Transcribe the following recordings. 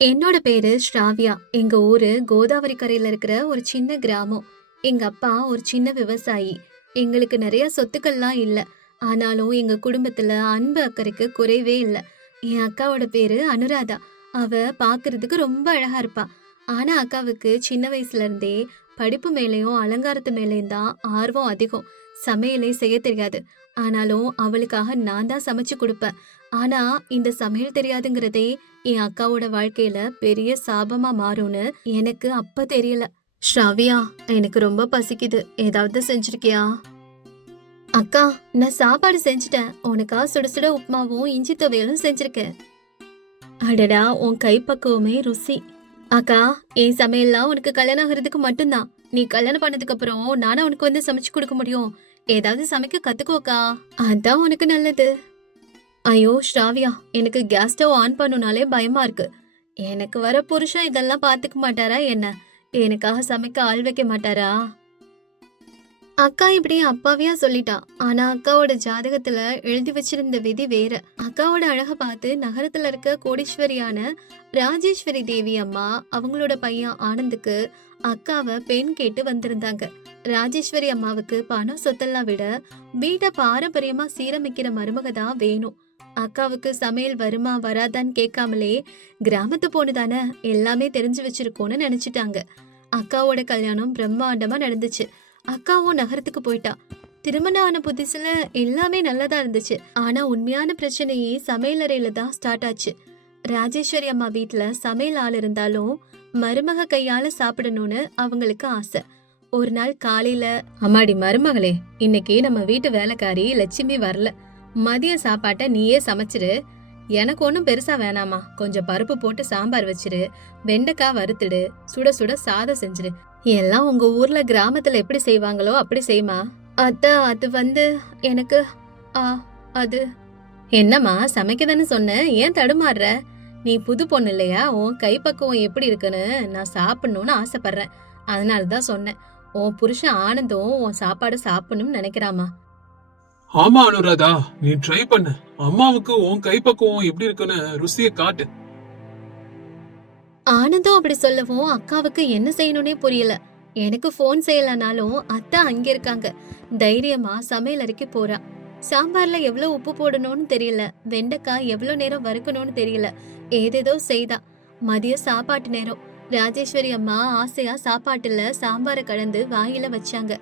என்னோட பேரு ஸ்ராவ்யா. எங்க ஊரு கோதாவரி கரையில இருக்கிற ஒரு சின்ன கிராமம். எங்க அப்பா ஒரு சின்ன விவசாயி. எங்களுக்கு நிறைய சொத்துக்கள்லாம் இல்ல. ஆனாலும் எங்க குடும்பத்துல அன்பு அக்கறைக்கு குறைவே இல்ல. என் அக்காவோட பேரு அனுராதா. அவ பாக்குறதுக்கு ரொம்ப அழகா இருப்பா. ஆனா அக்காவுக்கு சின்ன வயசுல இருந்தே படிப்பு மேலயும் அலங்காரத்து மேலயும் தான் ஆர்வம் அதிகம். சமையலே செய்ய தெரியாது. ஆனாலும் அவளுக்காக நான் தான் சமைச்சு கொடுப்பேன். ஆனா இந்த சமையல் தெரியாதுங்கிறதே என் அக்காவோட வாழ்க்கையில பெரிய சாபமா மாறும்னு எனக்கு அப்ப தெரியல. ஸ்ராவியா, எனக்கு ரொம்ப பசிக்குது. ஏதாவது செஞ்சிருக்கியா? அக்கா, நான் சாப்பாடு செஞ்சுட்டேன். உனக்கா சுட சுட உப்புமாவும் இஞ்சி துவையலும் செஞ்சிருக்கேன். அடடா, உன் கைப்பக்குவமே ருசி. அக்கா, என் சமையல்லாம் உனக்கு கல்யாணம் ஆகிறதுக்கு மட்டும்தான். நீ கல்யாணம் பண்ணதுக்கு அப்புறம் நானும் உனக்கு வந்து சமைச்சு கொடுக்க முடியும். ஏதாவது சமைக்க கத்துக்கோக்கா. அதான் உனக்கு நல்லது. ஐயோ ஸ்ராவியா, எனக்கு கேஸ் ஸ்டவ் ஆன் பண்ணுனாலே பயமா இருக்கு. எனக்கு வர புருஷன் இதெல்லாம் பாத்துக்க மாட்டாரா என்ன? எனக்காக சமைக்க ஆள் வைக்க மாட்டாரா? அக்கா இப்படி அப்பாவியா சொல்லிட்டா. ஆனா அக்காவோட ஜாதகத்துல எழுதி வச்சிருந்த விதி வேற. அக்காவோட அழக பார்த்து நகரத்துல இருக்க கோடீஸ்வரியான ராஜேஸ்வரி தேவி அம்மா அவங்களோட பையன் ஆனந்துக்கு அக்காவை பெண் கேட்டு வந்திருந்தாங்க. ராஜேஸ்வரி அம்மாவுக்கு பணம் சொத்தெல்லாம் விட வீட்டை பாரம்பரியமா சீரமைக்கிற மருமக தான் வேணும். அக்காவுக்கு சமையல் வருமா வராதான்னு கேட்காமலே கிராமத்து பொண்ணுதானே எல்லாமே தெரிஞ்சு வச்சிருக்கோன்னு நினைச்சிட்டாங்க. அக்காவோட கல்யாணம் பிரம்மாண்டமா நடந்துச்சு. அக்காவும் நகரத்துக்கு போயிட்டா. திருமணம் ஆன புதுசுல எல்லாமே நல்லதா இருந்துச்சு. ஆனா உண்மையான பிரச்சனையே சமையலறையில தான் ஸ்டார்ட் ஆச்சு. ராஜேஸ்வரி அம்மா வீட்டுல சமையல் ஆள் இருந்தாலும் மருமக கையால சாப்பிடணும்னு அவங்களுக்கு ஆசை. ஒரு நாள் காலையில, அம்மாடி மருமகளே, இன்னைக்கு நம்ம வீட்டு வேலைக்காரி லட்சுமி வரல. மதிய சாப்பாட்டை நீயே சமைச்சிரு. எனக்கு ஒன்றும் பெருசா வேணாமா. கொஞ்சம் பருப்பு போட்டு சாம்பார் வச்சிரு, வெண்டைக்காய் வறுத்துடு, சுட சுட சாதம் செஞ்சிரு. எல்லாம் உங்க ஊர்ல கிராமத்துல எப்படி செய்வாங்களோ அப்படி செய்யுமா. அது வந்து எனக்கு அது என்னம்மா சமைக்கதானு சொன்ன, ஏன் தடுமாறுற? நீ புது பொண்ணு இல்லையா? உன் கைப்பக்குவம் எப்படி இருக்குன்னு நான் சாப்பிடணும்னு ஆசைப்படுறேன். அதனாலதான் சொன்னேன். உன் புருஷன் ஆனந்தும் உன் சாப்பாடு சாப்பிடணும்னு நினைக்கிறாமா. ஆமா அனுராதா, நீ ட்ரை பண்ணு. அம்மாவுக்கு உன் கைப்பக்குவம் எப்படி இருக்குன்னு ருசிய காட்டு. ஆனந்தும் அப்படி சொல்லவும் அக்காவுக்கு என்ன செய்யணும்னே புரியல. எனக்கு போன் செய்யலனாலும் அத்தை அங்க இருக்காங்க. தைரியமா சமையல் அறைக்கு போறா. சாம்பார்ல எவ்வளவு உப்பு போடணும்னு தெரியல, வெண்டைக்காய் எவ்வளவு நேரம் வறுக்கணும்னு தெரியல. ஏதேதோ செய்தா. மதிய சாப்பாட்டு நேரம். ராஜேஸ்வரி அம்மா ஆசையா சாப்பாட்டுல சாம்பாரை கலந்து வாயில வச்சாங்க.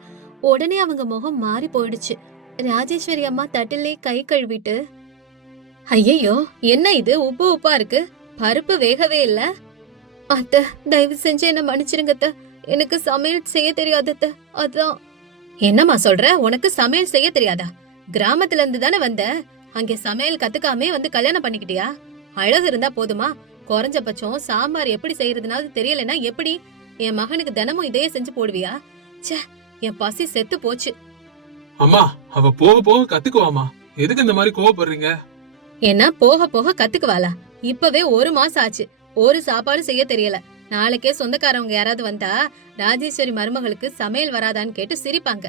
உடனே அவங்க முகம் மாறி போயிடுச்சு. ராஜேஸ்வரி அம்மா தட்டிலே கை கழுவிட்டு, ஐயோ என்ன இது உப்பு உப்பா இருக்கு, பருப்பு வேகவே இல்ல. அத்த, தயவு செஞ்சு என்ன மன்னிச்சிருங்க அத்த. எனக்கு சமையல் செய்ய தெரியாதத்த. அதான். என்னம்மா சொல்ற? உனக்கு சமையல் செய்ய தெரியாதா? கிராமத்துல இருந்து தானே வந்த. அங்க சமையல் கத்துக்காமே வந்து கல்யாணம் பண்ணிக்கிட்டியா? அழகு இருந்தா போதுமா? குறைஞ்சபட்சம் சாம்பார் எப்படி செய்யறதுனால தெரியலன்னா எப்படி? என் மகனுக்கு தினமும் இதையே செஞ்சு போடுவியா? ச்சே, என் பசி செத்து போச்சு. அம்மா, அவ போக போக கத்துக்குவாமா. எதுக்கு இந்த மாதிரி கோவப்படுறீங்க? என்ன போக போக கத்துக்குவாளா? இப்பவே 1 மாசம் ஆச்சு. ஒரு சாப்பாடு செய்ய தெரியல. நாளைக்கே சொந்தக்காரவங்க யாராவது வந்தா ராஜேஸ்வரி மருமகளுக்கு சமையல் வராதான்னு கேட்டு சிரிப்பாங்க.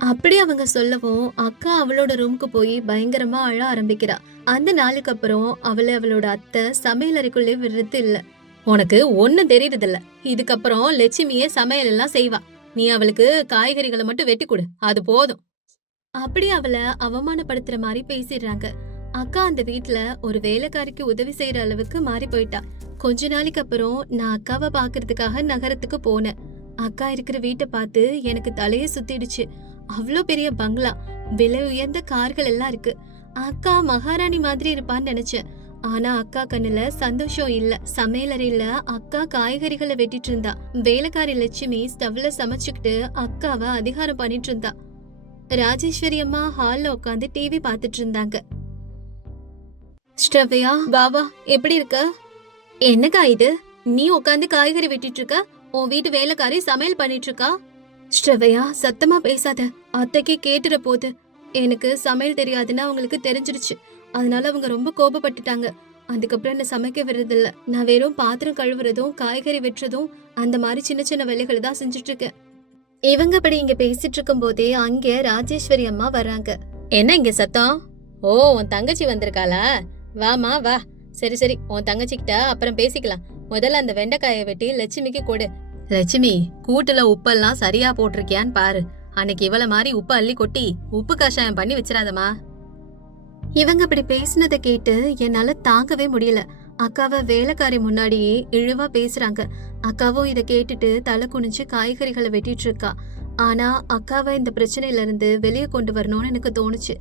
அப்படி அவங்க சொல்லவும் அக்கா அவளோட ரூமுக்கு போய் பயங்கரமா அழ ஆரம்பிக்கிறா. அந்த நாளுக்கு அப்புறம் அவளோட அத்தை சமையல் அறைக்குள்ளே விடுறது இல்ல. உனக்கு ஒண்ணு தெரியுறது இல்ல. இதுக்கப்புறம் லட்சுமியே சமையல் எல்லாம் செய்வா. நீ அவளுக்கு காய்கறிகளை மட்டும் வெட்டி கொடு, அது போதும். அப்படி அவளை அவமானப்படுத்துற மாதிரி பேசிடுறாங்க. அக்கா அந்த வீட்ல ஒரு வேலைக்காரிக்கு உதவி செய்யற அளவுக்கு மாறி போயிட்டா. கொஞ்ச நாளைக்கு அப்புறம் நான் அக்காவை பாக்குறதுக்காக நகரத்துக்கு போனேன். அக்கா இருக்கிற வீட்டை பார்த்து எனக்கு தலைய சுத்திடுச்சு. அவ்வளோ பெரிய பங்களா, விலை உயர்ந்த கார்கள் எல்லாம் இருக்கு. அக்கா மகாராணி மாதிரி இருப்பான்னு நினைச்சேன். ஆனா அக்கா கண்ணுல சந்தோஷம் இல்ல. சமையலறையில அக்கா காய்கறிகளை வெட்டிட்டு இருந்தா. வேலைக்காரி லட்சுமி ஸ்டவ்ல சமைச்சுக்கிட்டு அக்காவை அதிகாரம் பண்ணிட்டு இருந்தா. ராஜேஸ்வரி அம்மா ஹால்ல உட்காந்து டிவி பாத்துட்டு இருந்தாங்க. ஸ்ரவ்யா, பாபா எப்படி இருக்க? என்னக்கா இது? நீ உட்காந்து காய்கறி வெட்டிட்டு இருக்க, உன் வீட்டு வேலைக்காரி சமையல் பண்ணிட்டு இருக்கா. ஸ்ரவ்யா, சத்தமா பேசாத, அத்தைக்கு கேட்டுற போது. எனக்கு சமையல் தெரியாதுன்னு அவங்களுக்கு தெரிஞ்சிருச்சு. அதனால அவங்க ரொம்ப கோபப்பட்டுட்டாங்க. அதுக்கப்புறம் என்ன சமைக்க விடுறதில்ல. நான் வெறும் பாத்திரம் கழுவுறதும் காய்கறி வெட்டுறதும் அந்த மாதிரி சின்ன சின்ன வேலைகளை தான் செஞ்சுட்டு இருக்கேன். இவங்க படி இங்க பேசிட்டு இருக்கும் போதே அங்க ராஜேஸ்வரி அம்மா வராங்க. என்ன இங்க சத்தம்? ஓ, உன் தங்கச்சி வந்திருக்காளா? வாமா வா, சரி சரி, உன் தங்கச்சிக்கிட்ட அப்புறம் பேசிக்கலாம். முதல்ல அந்த வெண்டைக்காயை வெட்டி லட்சுமிக்கு கொடு. லட்சுமி, கூட்டுல உப்பெல்லாம் சரியா போட்டிருக்கியான்னு பாரு. அன்னைக்கு இவள மாதிரி உப்பு அள்ளி கொட்டி உப்பு கஷாயம் பண்ணி வச்சிடாதமா. இவங்க இப்படி பேசினதை கேட்டு என்னால தாங்கவே முடியல. அக்காவை வேலைக்காரி முன்னாடியே இழிவா பேசுறாங்க. அக்காவும் இத கேட்டுட்டு தலை குனிஞ்சு காய்கறிகளை வெட்டிட்டு இருக்கா. ஆனா அக்காவை இந்த பிரச்சனையில இருந்து வெளியே கொண்டு வரணும்னு எனக்கு தோணுச்சு.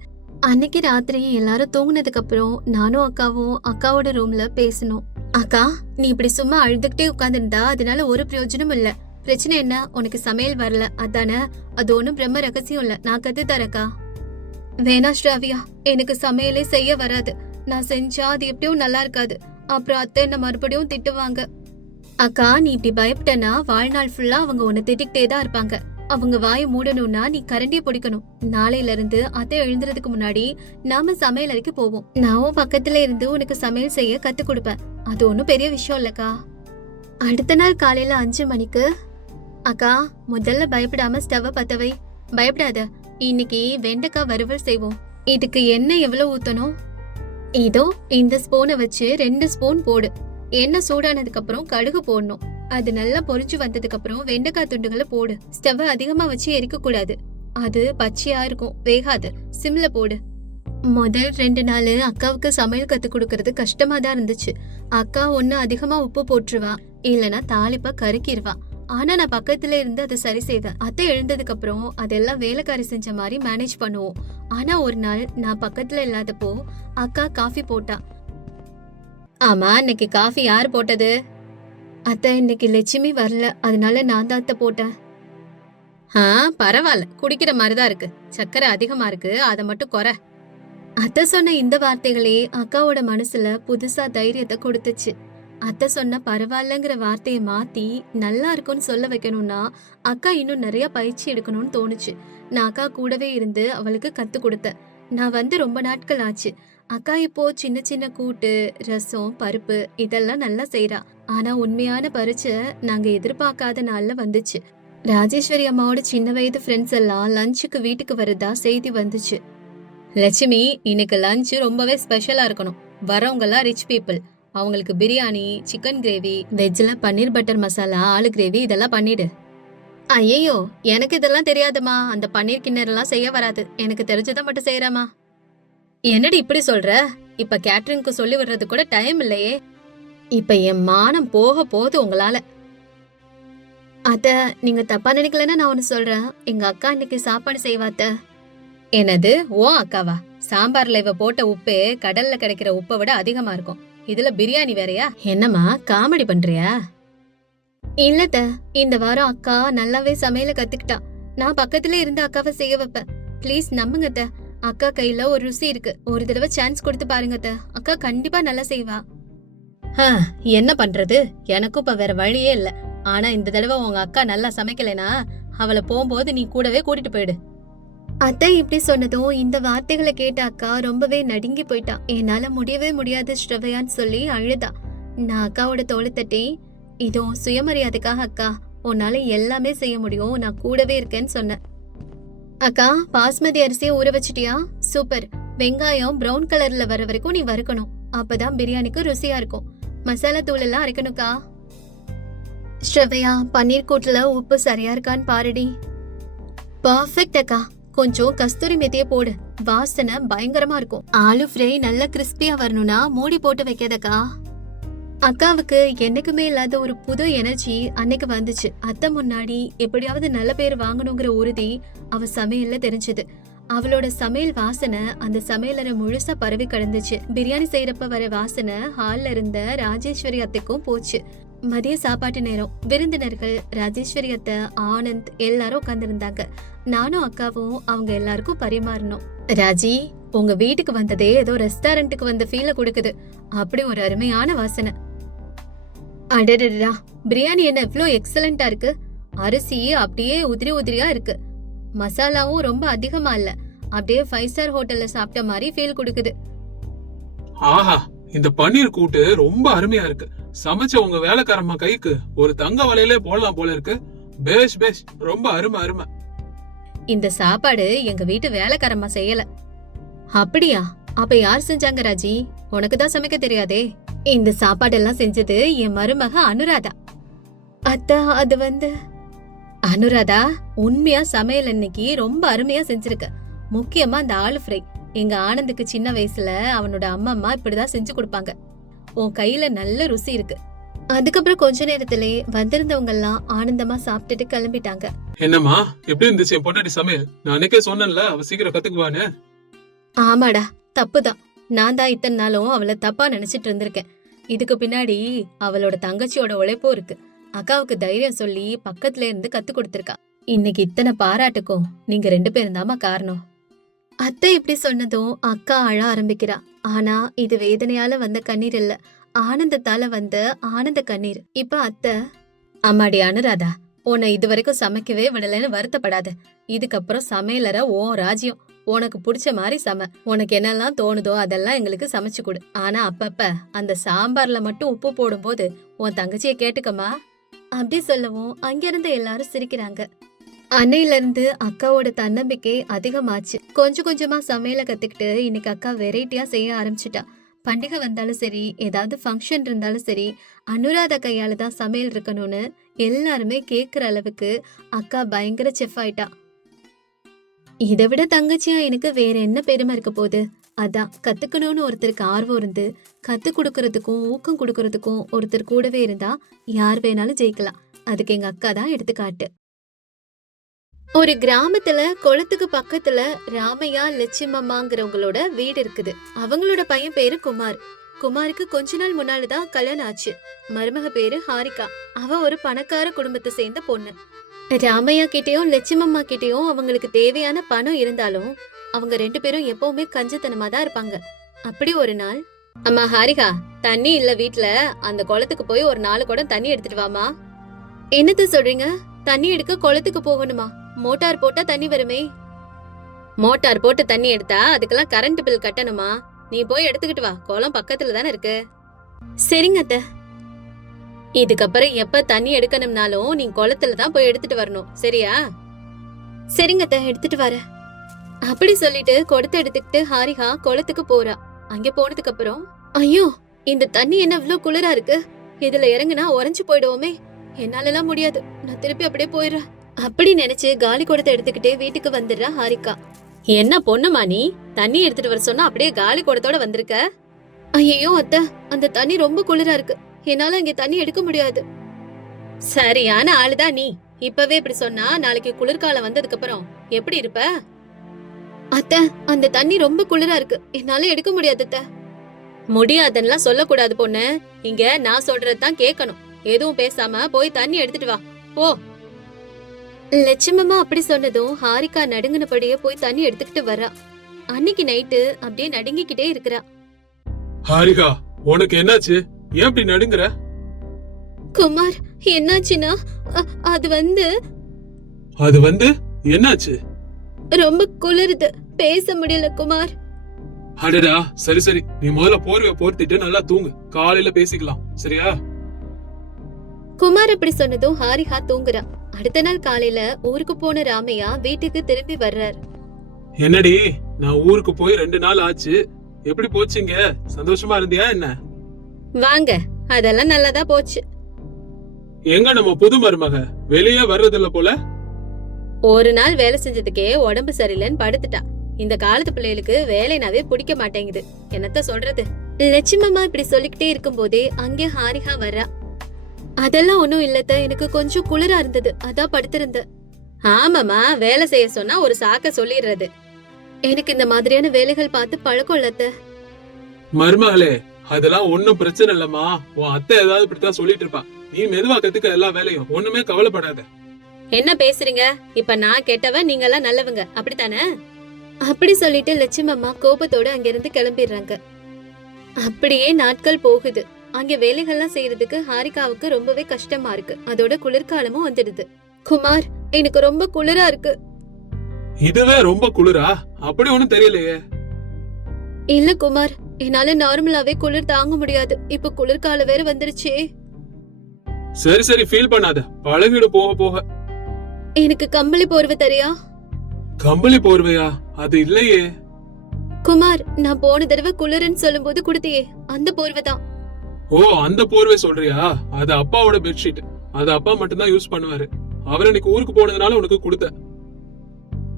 அன்னைக்கு ராத்திரி எல்லாரும் தூங்குனதுக்கு அப்புறம் நானும் அக்காவும் அக்காவோட ரூம்ல பேசணும். அக்கா, நீ இப்படி சும்மா அழுதுகிட்டே உட்கார்ந்துருந்தா அதனால ஒரு பிரயோஜனம் இல்ல. பிரச்சனை என்ன? உனக்கு சமையல் வரல அதானே? அது ஒண்ணும் பிரம்ம ரகசியம் இல்ல, நான் கத்து தரேக்கா. வேணா ஸ்ராவியா, எனக்கு சமையலே செய்ய வராது. நான் செஞ்சா அது எப்படியும் நல்லா இருக்காது. அப்புறம் அத்தை என்ன மறுபடியும் திட்டுவாங்க. அக்கா, நீ இப்படி பயப்பட்டனா வாழ்நாள் ஃபுல்லா அவங்க உன்னை திட்டிகிட்டே தான் இருப்பாங்க. அவங்க வாயை மூடணும்னா நீ கரண்டியை பிடிக்கணும். நாளையில இருந்து அத்தை எழுந்துறதுக்கு முன்னாடி நாம சமையல் அறைக்கு போவோம். நானும் பக்கத்துல இருந்து உனக்கு சமையல் செய்ய கத்து கொடுப்பேன். அது ஒன்னும் பெரிய விஷயம் இல்லக்கா. அடுத்த நாள் காலையில 5 மணிக்கு, அக்கா முதல்ல பயப்படாம ஸ்டவ் பத்தவை. பயப்படாத, இன்னைக்கு வெண்டைக்காய் வறுவல் செய்வோம். இதுக்கு எண்ணெய் எவ்வளவு ஊத்தணும்? இதோ இந்த ஸ்பூனை வச்சு 2 ஸ்பூன் போடு. எண்ணெய் சூடானதுக்கு அப்புறம் கடுகு போடணும். அது நல்லா பொரிஞ்சு வந்ததுக்கு அப்புறம் வெண்டைக்காய் துண்டுகளை போடு. ஸ்டவ் அதிகமா வச்சு எரிக்க கூடாது, அது பச்சையா இருக்கும், வேகாது. சிம்ல போடு. முதல் 2 நாள் அக்காவுக்கு சமையல் கத்து கொடுக்கறது கஷ்டமா தான் இருந்துச்சு. அக்கா ஒண்ணு அதிகமா உப்பு போட்டுருவா, இல்லனா தாளிப்பா கருக்கிடுவா. ஆனா நான் பக்கத்துல இருந்து அதை சரி செய்வேன். அத்தை எழுந்ததுக்கு அப்புறம் அதெல்லாம் வேலைக்காரி செஞ்ச மாதிரி மேனேஜ் பண்ணுவோம். ஆனா ஒரு நாள் நான் பக்கத்துல இல்லாதப்போ அக்கா காஃபி போட்டா. ஆமா, இன்னைக்கு காஃபி யாரு போட்டது? அத்தை, இன்னைக்கு லட்சுமி வரல, அதனால நான் தான் அத்தை போட்டேன். பரவாயில்ல, குடிக்கிற மாதிரிதான் இருக்கு. சக்கரை அதிகமா இருக்கு, அதை மட்டும் குறை. அத்தை சொன்ன இந்த வார்த்தைகளே அக்காவோட மனசுல புதுசா தைரியத்தை கொடுத்துச்சு. அத்தை சொன்ன பரவாயில்லங்கிற வார்த்தையை மாத்தி நல்லா இருக்கும்னு சொல்ல வைக்கணும்னா அக்கா இன்னும் நிறைய பயிற்சி எடுக்கணும்னு தோணுச்சு. நான் அக்கா கூடவே இருந்து அவளுக்கு கத்து கொடுத்தேன். நான் வந்து ரொம்ப நாட்கள் ஆச்சு. அக்கா இப்போ சின்ன சின்ன கூட்டு, ரசம், பருப்பு இதெல்லாம் நல்லா செய்யறா. ஆனா உண்மையான பரிச்சை நாங்க எதிர்பார்க்காத நாள்ல வந்துச்சு. ராஜேஸ்வரி அம்மாவோட சின்ன வயது ஃப்ரெண்ட்ஸ் எல்லாம் லஞ்சுக்கு வீட்டுக்கு வரதா செய்தி வந்துச்சு. லட்சுமி, இன்னைக்கு லஞ்ச் ரொம்பவே ஸ்பெஷலா இருக்கணும். வரவங்க எல்லாம் ரிச் பீப்புள். அவங்களுக்கு பிரியாணி, சிக்கன் கிரேவி, வெஜ்ல பன்னீர் பட்டர் மசாலா, ஆலு கிரேவி இதெல்லாம் பண்ணிடு. ஐயோ, எனக்கு இதெல்லாம் தெரியாதுமா. அந்த பன்னீர் கிண்ணறெல்லாம் செய்ய வராது. எனக்கு தெரிஞ்சதை மட்டும் செய்யறாமா. என்னடி இப்படி சொல்ற? இப்ப கேட்டரிங்க்கு சொல்லி விடுறது கூட டைம் இல்லையே. இப்ப என் மானம் போக போகுது உங்களால. அத்த, நீங்க தப்பா நினைக்கலன்னா நான் ஒண்ணு சொல்றேன். எங்க அக்கா இன்னைக்கு சாப்பாடு செய்வாத்த. என்னது? ஓ அக்காவா? சாம்பார்ல இவ போட்ட உப்பு கடல்ல கிடைக்கிற உப்பை விட அதிகமா இருக்கும். இதுல பிரியாணி வேறையா? என்னம்மா காமெடி பண்றியா? இல்லத்த, இந்த வாரம் அக்கா நல்லாவே சமையல கத்துக்கிட்டா. நான் பக்கத்துல இருந்து அக்காவை செய்ய வைப்பேன். ப்ளீஸ் நம்புங்கத்த, அக்கா கையில ஒரு ருசி இருக்கு. ஒரு தடவை சான்ஸ் கொடுத்து பாருங்கத்த, அக்கா கண்டிப்பா நல்லா செய்வா. என்ன பண்றது, எனக்கும் இப்ப வேற வழியே இல்ல. ஆனா இந்த தடவை உங்க அக்கா நல்லா சமைக்கலைனா அவளை போகும்போது நீ கூடவே கூட்டிட்டு போயிடு. அத்தை இப்படி சொன்னதும் இந்த வார்த்தைகளை கேட்ட அக்கா ரொம்பவே நடுங்கி போயிட்டா. என்னால முடியவே முடியாது ஸ்ரவையான்னு சொல்லி அழுதா. நான் அக்காவோட தோளை தட்டி, இதோ சுயமரியாதைக்காக அக்கா, உன்னால எல்லாமே செய்ய முடியும், நான் கூடவே இருக்கேன்னு சொன்னேன். அக்கா, பாஸ்மதி அரிசியை ஊற வச்சிட்டியா? சூப்பர். வெங்காயம் பிரவுன் கலர்ல வர வரைக்கும் நீ வறுக்கணும். அப்பதான் பிரியாணிக்கு ருசியா இருக்கும். மசாலா தூள் எல்லாம் அரைக்கணும்க்கா. ஸ்ரவையா, பன்னீர் கூட்டுல உப்பு சரியா இருக்கான்னு பாருடி. பர்ஃபெக்ட் அக்கா. கொஞ்சம் கஸ்தூரி மெத்திய போடு, வாசனை பயங்கரமா இருக்கும். ஆலு ஃப்ரை நல்லா கிறிஸ்பியா வரணும்னா மூடி போட்டு வைக்காதக்கா. அக்காவுக்கு என்னைக்குமே இல்லாத ஒரு புது எனர்ஜி அன்னைக்கு வந்துச்சு. அத்தை முன்னாடி எப்படியாவது நல்ல பேர் வாங்கணுங்கிற உறுதி அவ சமையல்ல தெரிஞ்சது. அவளோட சமையல் வாசனை அந்த சமையலறை முழுசா பரவி கிடந்துச்சு. பிரியாணி செய்யறப்ப வர வாசனை ஹால்ல இருந்த ராஜேஸ்வரி அத்தைக்கும் போச்சு. மதிய சாப்பாட்டு நேரம். விருந்தினர்கள் ராஜேஸ்வரி அத்தை, ஆனந்த் எல்லாரும் உட்கார்ந்துருந்தாங்க. நானும் அக்காவும் அவங்க எல்லாருக்கும் பரிமாறணும். ராஜி, உங்க வீட்டுக்கு வந்ததே ஏதோ ரெஸ்டாரண்ட்டுக்கு வந்த ஃபீல கொடுக்குது. அப்படி ஒரு அருமையான வாசனை. அடடா, பிரியாணி என்ன இவ்ளோ எக்ஸலண்டா இருக்கு. அரிசி அப்படியே உதிரி உதிரியா இருக்கு. மசாலாவும் ரொம்ப அதிகமா இல்ல. அப்படியே 5 ஸ்டார் ஹோட்டல்ல சாப்பிட்ட மாதிரி ஃபீல் கொடுக்குது. ஆஹா, இந்த பன்னீர் கூட்டு ரொம்ப அருமையா இருக்கு. சமைச்ச உங்க வேலைக்காரம்மா கைக்கு ஒரு தங்க வலையிலே போடலாம் போல இருக்கு. பேஷ் பேஷ், ரொம்ப அருமை அருமை. இந்த சாப்பாடு எங்க வீட்டு வேலைக்காரம்மா செய்யல. அப்படியா? அப்ப யார் செஞ்சாங்க ராஜி? உனக்கு தான் சமைக்க தெரியாதே. இந்த சாப்பாடெல்லாம் செஞ்சது என் மருமக அனுராதா. அத்தா அது வந்து அனுராதா உண்மையா சமையல் இன்னைக்கு ரொம்ப அருமையா செஞ்சிருக்க. முக்கியமா அந்த ஆலு ஃப்ரை. எங்க ஆனந்துக்கு சின்ன வயசுல அவனோட அம்மா இப்படிதான் செஞ்சு கொடுப்பாங்க. உன் கையில நல்ல ருசி இருக்கு. அதுக்கப்புறம் கொஞ்ச நேரத்திலே வந்திருந்தவங்க எல்லாம் ஆனந்தமா சாப்பிட்டுட்டு கிளம்பிட்டாங்க. என்னம்மா எப்படி இருந்துச்சு என் பொண்டாட்டி சமையல்? நான் அன்னைக்கே சொன்னேன்ல அவ சீக்கிரம் கத்துக்குவான்னு. ஆமாடா, தப்புதான். நான் தான் இத்தனை நாளும் அவளை தப்பா நினைச்சிட்டு இருந்திருக்கேன். இதுக்கு பின்னாடி அவளோட தங்கச்சியோட உழைப்பும் இருக்கு. அக்காவுக்கு தைரியம் சொல்லி பக்கத்துல இருந்து கத்து கொடுத்திருக்கா. இன்னைக்கு இத்தனை பாராட்டுக்கும் நீங்க 2 பேரும் தாமா காரணம். அத்தை இப்படி சொன்னதும் அக்கா அழ ஆரம்பிக்கிறா. ஆனா இது வேதனையால வந்த கண்ணீர் இல்ல, ஆனந்தத்தால வந்த ஆனந்த கண்ணீர். இப்ப அத்தை, அம்மாடி அனுராதா, உன்னை இதுவரைக்கும் சமைக்கவே விடலைன்னு வருத்தப்படாத. இதுக்கப்புறம் சமையலற ஓ ராஜ்யம். உனக்கு பிடிச்ச மாதிரி உனக்கு என்னெல்லாம் தோணுதோ அதெல்லாம் எங்களுக்கு சமைச்சு கொடு. ஆனா அப்பப்ப அந்த சாம்பார்ல மட்டும் உப்பு போடும் போது உன் தங்கச்சிய கேட்டுக்கமா. அப்படி சொல்லவும் அங்கிருந்து எல்லாரும் சிரிக்கிறாங்க. அன்னையில இருந்து அக்காவோட தன்னம்பிக்கை அதிகமாச்சு. கொஞ்சம் கொஞ்சமா சமையல கத்துக்கிட்டு இன்னைக்கு அக்கா வெரைட்டியா செய்ய ஆரம்பிச்சுட்டா. பண்டிகை வந்தாலும் சரி, ஏதாவது ஃபங்க்ஷன் இருந்தாலும் சரி, அனுராதா கையால தான் சமையல் இருக்கணும்னு எல்லாருமே கேக்குற அளவுக்கு அக்கா பயங்கர செஃப் ஆயிட்டா. இதை விட தங்கச்சியா எனக்கு வேற என்ன பெருமை இருக்க போகுது? அதான் கத்துக்கணும்னு ஒருத்தருக்கு ஆர்வம் இருந்து கத்து கொடுக்கறதுக்கும் ஊக்கம் கொடுக்கறதுக்கும் ஒருத்தர் கூடவே இருந்தா யார் வேணாலும் ஜெயிக்கலாம். அதுக்கு எங்க அக்கா தான் எடுத்துக்காட்டு. ஒரு கிராமத்துல குளத்துக்கு பக்கத்துல ராமையா லட்சுமம்மாங்கிறவங்களோட வீடு இருக்குது. அவங்களோட பையன் பேரு குமார். குமாருக்கு கொஞ்ச நாள் முன்னாலதான் கல்யாணம் ஆச்சு. மருமக பேரு ஹாரிகா. அவ ஒரு பணக்கார குடும்பத்தை சேர்ந்த பொண்ணு. ராமையா கிட்டயும் லட்சுமம்மா கிட்டயும் அவங்களுக்கு தேவையான பணம் இருந்தாலும் அவங்க 2 பேரும் எப்பவுமே கஞ்சத்தனமா தான் இருப்பாங்க. அப்படி ஒரு நாள், அம்மா ஹாரிகா, தண்ணி இல்ல வீட்ல, அந்த குளத்துக்கு போய் ஒரு 4 குடம் தண்ணி எடுத்துட்டு வாமா. என்னது சொல்றீங்க? தண்ணி எடுக்க குளத்துக்கு போகணுமா? மோட்டார் போட்டா தண்ணி வருமே. மோட்டார் போட்டு தண்ணி எடுத்தா அதுக்கெல்லாம் கரண்ட் பில் கட்டணுமா? நீ போய் எடுத்துக்கிட்டு வா, குளம் பக்கத்துல தானே இருக்கு. சரிங்க அத்தை. இதுக்கப்புறம் எப்ப தண்ணி எடுக்கணும்னாலும் நீ குளத்துல தான் போய் எடுத்துட்டு வரணும், சரியா? சரிங்க அத்தை, எடுத்துட்டு வர. அப்படி சொல்லிட்டு குடத்தை எடுத்துக்கிட்டு ஹாரிகா குளத்துக்கு போறா. அங்க போனதுக்கு அப்புறம், ஐயோ இந்த தண்ணி என்ன இவ்ளோ குளிரா இருக்கு, இதுல இறங்குனா உறைஞ்சு போயிடுவோமே, என்னால எல்லாம் முடியாது, நான் திருப்பி அப்படியே போயிடுறேன் அப்படி நினைச்சு காலி குடத்தை எடுத்துக்கிட்டே வீட்டுக்கு வந்துடுறா ஹாரிகா. என்ன பொண்ணுமா நீ, தண்ணி எடுத்துட்டு வர சொன்னா அப்படியே காலி குடத்தோட வந்திருக்க? ஐயோ அத்தை, அந்த தண்ணி ரொம்ப குளிரா இருக்கு, என்னால இங்க தண்ணி எடுக்க முடியாது. சரியான ஆளுதான் நீ. இப்பவே இப்படி சொன்னா நாளைக்கு குளிர்காலம் வந்ததுக்கு அப்புறம் எப்படி இருப்ப? அத்தை, அந்த தண்ணி ரொம்ப குளிரா இருக்கு, என்னால எடுக்க முடியாது அத்தை. முடியாதுன்னா சொல்லக்கூடாது பொண்ணு, இங்க நான் சொல்றதுதான் கேட்கணும். எதுவும் பேசாம போய் தண்ணி எடுத்துட்டு வா, போ. லட்சுமம்மா அப்படி சொன்னதும் ஹாரிகா நடுங்கினபடியே போய் தண்ணி எடுத்துக்கிட்டு வரா. அன்னைக்கு நைட்டு அப்படியே நடுங்கிக்கிட்டே இருக்கிறா. ஹாரிகா, உனக்கு என்னாச்சு? ஏன் இப்படி நடுங்குற? குமார், என்னாச்சுன்னா அது வந்து என்னாச்சு? ரொம்ப குளிருது, பேச முடியல குமார். அடடா, சரி சரி, நீ முதல்ல போர்வை போர்த்திட்டு நல்லா தூங்கு, காலையில பேசிக்கலாம், சரியா? குமார் அப்படி சொன்னதும் ஹாரிகா தூங்குறா. அடுத்த நாள் காலையில ஊருக்கு போன ராமையா வீட்டுக்கு திரும்பி வர்றார். என்னடி, நான் ஊருக்கு போய் 2 நாள் ஆச்சு, எப்படி போச்சுங்க? சந்தோஷமா இருந்தியா என்ன? வாங்க, அதெல்லாம் நல்லதா போச்சு. எங்க நம்ம புது மருமக வெளியே வர்றதில்ல போல? ஒரு நாள் வேலை செஞ்சதுக்கே உடம்பு சரியில்லைன்னு படுத்துட்டா. இந்த காலத்து பிள்ளைகளுக்கு வேலைனாவே பிடிக்க மாட்டேங்குது, என்னத்த சொல்றது? லட்சுமம்மா இப்படி சொல்லிக்கிட்டே இருக்கும் போதே அங்கே ஹாரிகா வர்றா. அதெல்லாம் ஒண்ணும் இல்லத்த, எனக்கு கொஞ்சம் குளிரா இருந்தது, அதான் படுத்திருந்த. ஆமாமா, வேலை செய்ய சொன்னா ஒரு சாக்க சொல்லிடுறது. எனக்கு இந்த மாதிரியான வேலைகள் பார்த்து பழக்கம் இல்லத்த. மருமகளே, அதெல்லாம் ஒண்ணும் பிரச்சனை இல்லம்மா, உன் அத்தை ஏதாவது இப்படித்தான் சொல்லிட்டு இருப்பா. நீ மெதுவா கத்துக்க எல்லா வேலையும், ஒண்ணுமே கவலைப்படாத. என்ன பேசுறீங்க? இப்ப நான் கெட்டவன், நீங்க எல்லாம் நல்லவங்க, அப்படித்தானே? அப்படி சொல்லிட்டு லட்சுமம்மா கோபத்தோட அங்கிருந்து கிளம்பிடுறாங்க. அப்படியே நாட்கள் போகுது. அங்க வேலைகள்லாம் செய்யறதுக்கு ஹாரிகாவுக்கு ரொம்பவே கஷ்டமா இருக்கு. அதோட குளிர்காலமும் வந்துடுது. குமார், எனக்கு ரொம்ப குளிரா இருக்கு. இதுவே ரொம்ப குளிரா? அப்படி ஒண்ணும் தெரியலையே. இல்ல குமார், என்னால நார்மலாவே குளிர் தாங்க முடியாது. இப்ப குளிர்காலம் வேற வந்துருச்சே. சரி சரி, ஃபீல் பண்ணாத, பழகிடு போக போக. எனக்கு கம்பளி போர்வை தரியா? கம்பளி போர்வையா? அது இல்லையே. குமார், நான் போன தடவை குளிர்ன்னு சொல்லும் போது கொடுத்தியே, அந்த போர்வை தான். ஓ, அந்த போர்வை சொல்றியா? அது அப்பாவோட பெட்ஷீட். அது அப்பா மட்டும்தான் யூஸ் பண்ணுவாரு. அவர் இன்னைக்கு ஊருக்கு போனதுனால உனக்கு கொடுத்தேன்.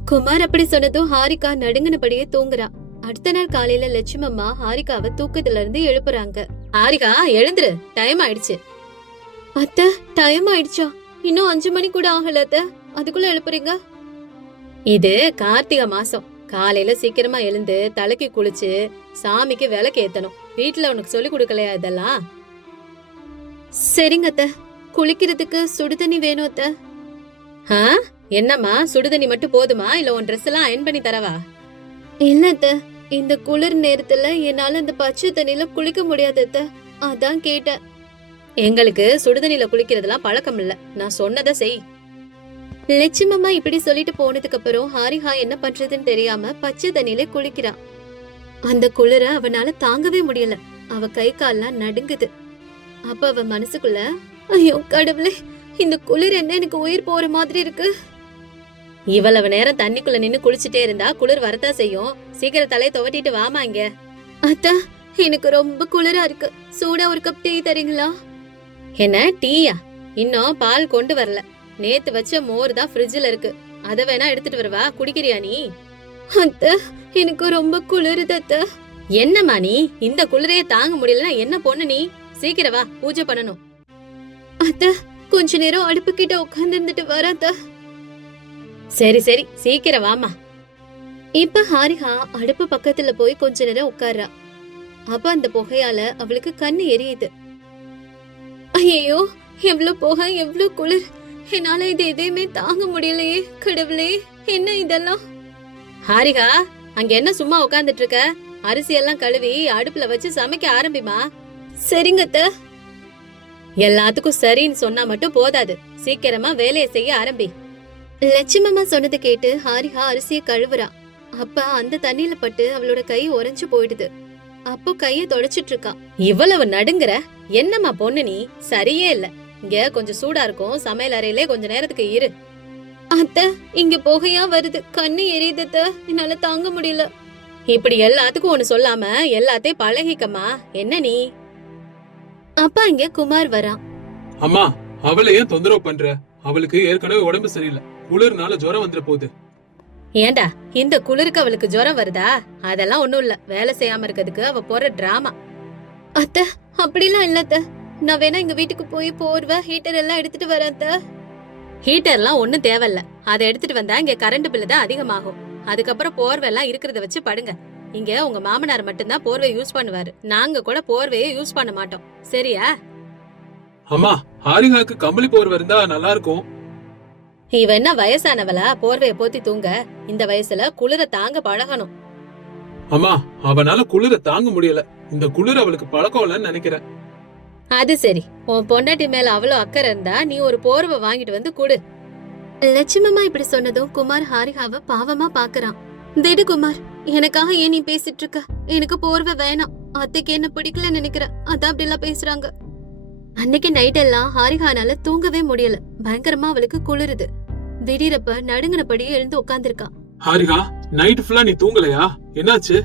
குமார் அப்படி சொன்னதும் ஹாரிகா நடுங்கினபடியே தூங்குறா. அடுத்த நாள் காலையில லட்சுமம்மா ஹாரிகாவை தூக்கத்துல இருந்து எழுப்புறாங்க. ஹாரிகா எழுந்துரு, டைம் ஆயிடுச்சு. அத்தை, டைம் ஆயிடுச்சா? இன்னும் 5 மணி கூட ஆகல அத்தை, அதுக்குள்ள எழுப்புறீங்க? இது கார்த்திகை மாசம். காலையில சீக்கிரமா எழுந்து தலைக்கு குளிச்சு சாமிக்கு விளக்கு ஏத்தணும். வீட்டுல உனக்கு சொல்லி கொடுக்கலையா இதெல்லாம்? சரிங்க அத்தை. குளிக்கிறதுக்கு சுடுதண்ணி வேணும் அத்தை. என்னம்மா, சுடுதண்ணி மட்டும் போதுமா, இல்ல உன் ட்ரெஸ் எல்லாம் அயன் பண்ணி தரவா? இல்ல அத்தை, இந்த குளிர் நேரத்துல என்னால இந்த பச்சை தண்ணியில குளிக்க முடியாது அத்தை, அதான் கேட்டேன். எங்களுக்கு சுடுதண்ணில குளிக்கிறதுலாம் பழக்கம் இல்ல, நான் சொன்னதை செய். லட்சுமம்மா இப்படி சொல்லிட்டு போனதுக்கு அப்புறம் ஹாரிகா என்ன பண்றதுன்னு தெரியாம பச்சை தண்ணியில குளிக்கிறா. அந்த குளிர அவனால தாங்கவே முடியல. அவ கை கால்லாம் நடுங்குது. அப்ப அவ மனசுக்குள்ள, ஐயோ கடவுளே, இந்த குளிர் என்ன எனக்கு உயிர் போற மாதிரி இருக்கு. இவ்வளவு நேரம் தண்ணிக்குள்ள நின்னு குளிச்சுட்டே இருந்தா குளிர் வரதா செய்யும். சீக்கிரம் தலையை துவட்டிட்டு வாமா இங்க. அத்தா, எனக்கு ரொம்ப குளிரா இருக்கு, சூடா ஒரு கப் டீ தரீங்களா? என்ன டீயா? இன்னும் பால் கொண்டு வரல. நேத்து வச்ச மோர் தான் ஃப்ரிட்ஜ்ல இருக்கு, அத வேணா எடுத்துட்டு வரவா? குடிக்கிறியா நீ? அத்தை, எனக்கு ரொம்ப குளிருது அத்தை. என்னம்மா நீ, இந்த குளிரையே தாங்க முடியலன்னா என்ன பொண்ணு நீ? சீக்கிரம் வா, பூஜை பண்ணணும். அத்தை, கொஞ்ச நேரம் அடுப்பு கிட்ட உட்கார்ந்து இருந்துட்டு வர அத்தை. சரி சரி, சீக்கிரம் வாமா. இப்ப ஹாரிகா அடுப்பு பக்கத்துல போய் கொஞ்ச நேரம் உட்கார்றா. அப்ப அந்த புகையால அவளுக்கு கண்ணு எரியுது. ஐயோ, எவ்வளவு புகை, எவ்வளவு குளிர், என்னால இது எதையுமே தாங்க முடியலையே. கடவுளே, என்ன இதெல்லாம்? ஹாரிகா, அங்க என்ன சும்மா உட்கார்ந்துட்டு இருக்க? அரிசி எல்லாம் கழுவி அடுப்புல வச்சு சமைக்க ஆரம்பிமா. சரிங்க அத்தை. எல்லாத்துக்கும் சரின்னு சொன்னா மட்டும் போதாது, சீக்கிரமா வேலையை செய்ய ஆரம்பி. லட்சுமம்மா சொன்னதை கேட்டு ஹாரிகா அரிசியை கழுவுறா. அப்ப அந்த தண்ணியில பட்டு அவளோட கை உறைஞ்சு போயிடுது. அப்போ கைய தொடச்சிட்டு இருக்கா. இவ்வளவு நடுங்குற, என்னம்மா பொண்ணு நீ? சரியே இல்ல. இங்க கொஞ்சம் சூடா இருக்கும், சமையல் அறையிலே கொஞ்ச நேரத்துக்கு இரு. அத்தை, இங்க புகையா வருது, கண்ணு எரியுது அத்தை, என்னால தாங்க முடியல. இப்படி எல்லாத்துக்கும் ஒண்ணு சொல்லாம எல்லாத்தையும் பழகிக்கம்மா. என்ன நீ? அப்பா இங்க குமார் வரான். அம்மா, அவளை ஏன் தொந்தரவு பண்ற? அவளுக்கு ஏற்கனவே உடம்பு சரியில்லை, குளிர்னால ஜுரம் வந்துட போகுது. ஏண்டா, இந்த குளிருக்கு அவளுக்கு ஜுரம் வருதா? அதெல்லாம் ஒண்ணும் இல்ல, வேலை செய்யாம இருக்கிறதுக்கு அவ போற டிராமா. அத்தை, அப்படிலாம் இல்ல அத்தை, நான் வேணா எங்க வீட்டுக்கு போய் போர்வை ஹீட்டர் எல்லாம் எடுத்துட்டு வரேன் அத்தை. ஹீட்டர்லாம் ஒண்ணும் தேவையில்ல, அதை எடுத்துட்டு வந்தா இங்க கரண்ட் பில்லு தான் அதிகமாகும். அதுக்கப்புறம் போர்வை எல்லாம் இருக்கிறத வச்சு படுங்க. இங்க உங்க மாமனார் மட்டும்தான் போர்வை யூஸ் பண்ணுவாரு, நாங்க கூட போர்வையை யூஸ் பண்ண மாட்டோம், சரியா? அம்மா, ஹாரிகாக்கு கம்பளி போர்வை இருந்தா நல்லா இருக்கும். இவ என்ன வயசானவளா போர்வைய போத்தி தூங்க? இந்த வயசுல குளிர தாங்க பழகணும். அம்மா, அவனால குளிர தாங்க முடியல. இந்த குளிர் அவளுக்கு பழக்கம் இல்லைன்னு நினைக்கிறேன். அது சரி, உன் பொண்டாட்டி மேல அவ்வளவு அக்கறை இருந்தா நீ ஒரு போர்வை வாங்கிட்டு வந்து கொடு. லட்சுமம்மா இப்படி சொன்னதும் குமார் ஹாரிகாவை பாவமா பாக்குறான். திடு குமார், எனக்காக ஏன் நீ பேசிட்டு இருக்க? எனக்கு போர்வை வேணாம், அத்தைக்கு என்ன பிடிக்கல நினைக்கிறேன், அதான் அப்படி எல்லாம் பேசுறாங்க. அன்னைக்கு நைட் எல்லாம் ஹாரிகானால தூங்கவே முடியல. பயங்கரமா அவளுக்கு குளிருது. திடீரப்ப நடுங்கினபடியே எழுந்து உட்கார்ந்துருக்கா. ஹாரிகா, நைட் ஃபுல்லா நீ தூங்கலையா? என்னாச்சு?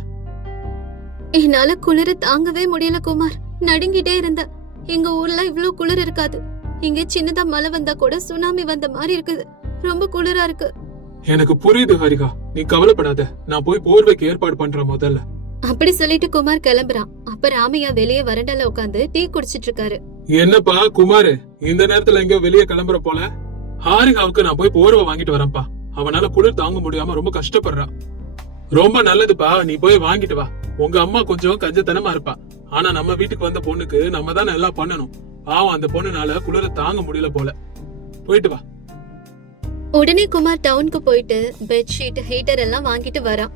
என்னால குளிர தாங்கவே முடியல குமார், நடுங்கிட்டே இருந்த. எங்க ஊர்ல இவ்ளோ குளிர் இருக்காது. இங்க சின்னதா மழை வந்தா கூட சுனாமி வந்த மாதிரி இருக்குது. ரொம்ப குளிரா இருக்கு. எனக்கு புரியுது ஹாரிகா, நீ கவலைப்படாத. நான் போய் போர்வைக்கு ஏற்பாடு பண்றேன் முதல்ல. அப்படி சொல்லிட்டு குமார் கிளம்புறான். அப்ப ராமையா வெளியே வரண்டல உட்காந்து டீ குடிச்சிட்டு இருக்காரு. என்னப்பா குமாரு, இந்த நேரத்துல எங்கயோ வெளியே கிளம்புற போல? ஹாரிகாவுக்கு நான் போய் போர்வை வாங்கிட்டு வரேன்ப்பா. அவனால குளிர் தாங்க முடியாம ரொம்ப கஷ்டப்படுறா. ரொம்ப நல்லதுப்பா, நீ போய் வாங்கிட்டு வா. உங்க அம்மா கொஞ்சம் கஞ்சத்தனமா இருப்பா, ஆனா நம்ம வீட்டுக்கு வந்த பொண்ணுக்கு நம்ம தானே எல்லாம் பண்ணணும். பாவம், அந்த பொண்ணுனால குளிர தாங்க முடியல போல. போயிட்டு வா. உடனே குமார் டவுனுக்கு போயிட்டு பெட்ஷீட் ஹீட்டர் எல்லாம் வாங்கிட்டு வரான்.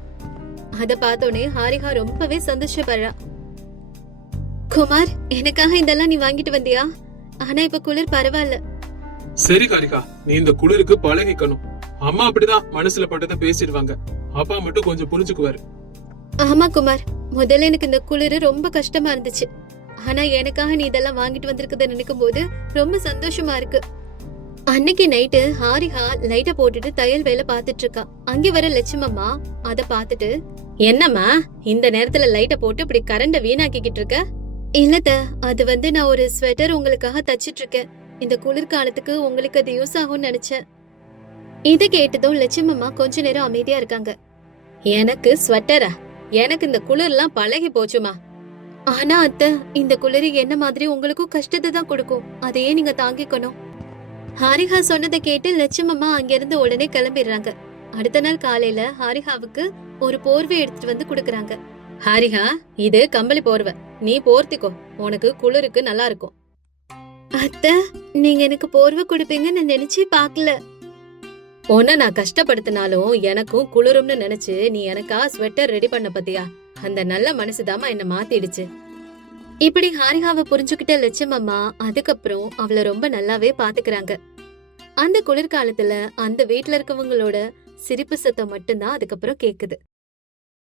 அத பார்த்தோன்னே ஹாரிகா ரொம்பவே சந்தோஷப்படுறா. குமார், எனக்காக இதெல்லாம் நீ வாங்கிட்டு வந்தியா? ஆனா இப்ப குளிர் பரவாயில்ல. சரி ஹாரிகா, நீ இந்த குளிருக்கு பழகிக்கணும். அம்மா அப்படிதான் மனசுல பட்டதை பேசிடுவாங்க, அப்பா மட்டும் கொஞ்சம் புரிஞ்சுக்குவாரு. ஆமா குமார், முதல்ல எனக்கு இந்த குளிர் ரொம்ப கஷ்டமா இருந்துச்சு. ஆனா எனக்காக நீ இதெல்லாம் வாங்கிட்டு வந்திருக்கத நினைக்கும் போது ரொம்ப சந்தோஷமா இருக்கு. அன்னைக்கு நைட்டு ஹாரிகா லைட்ட போட்டுட்டு தையல் வேலை பாத்துட்டு இருக்கா. அங்கே வர லட்சுமம்மா அத பாத்துட்டு, என்னம்மா இந்த நேரத்துல லைட்ட போட்டு இப்படி கரண்ட வீணாக்கிக்கிட்டு இருக்க? இல்லத, அது வந்து நான் ஒரு ஸ்வெட்டர் உங்களுக்காக தச்சிட்டு இருக்கேன். இந்த குளிர்காலத்துக்கு உங்களுக்கு அது யூஸ் ஆகும்னு நினைச்சேன். இத கேட்டதும் லட்சுமம்மா கொஞ்ச நேரம் அமைதியா இருக்காங்க. எனக்கு ஸ்வெட்டரா? எனக்கு இந்த குளிர்லாம் பழகி போச்சுமா. ஆனா அத்த, இந்த குளிர் என்ன மாதிரி உங்களுக்கும் கஷ்டத்தை தான் கொடுக்கும். அதையே நீங்க தாங்கிக்கணும். ஹாரிகா சொன்னதை கேட்டு லட்சுமம்மா அங்கிருந்து உடனே கிளம்பிடுறாங்க. அடுத்த நாள் காலையில ஹாரிகாவுக்கு ஒரு போர்வை எடுத்துட்டு வந்து குடுக்கறாங்க. ஹாரிகா, இது கம்பளி போர்வை, நீ போர்த்திக்கோ, உனக்கு குளிருக்கு நல்லா இருக்கும். அத்த, நீங்க எனக்கு போர்வை கொடுப்பீங்கன்னு நினைச்சே பாக்கல. உன்ன நான் கஷ்டப்படுத்தினாலும் எனக்கும் குளிரும்னு நினைச்சு நீ எனக்கா ஸ்வெட்டர் ரெடி பண்ண பத்தியா? அந்த நல்ல மனசுதாமா என்ன மாத்திடுச்சு. இப்படி ஹாரிகாவை புரிஞ்சுக்கிட்ட லட்சுமம்மா அதுக்கப்புறம் அவளை ரொம்ப நல்லாவே பாத்துக்கிறாங்க. அந்த குளிர்காலத்துல அந்த வீட்ல இருக்கவங்களோட சிரிப்பு சத்தம் மட்டும்தான் அதுக்கப்புறம் கேக்குது.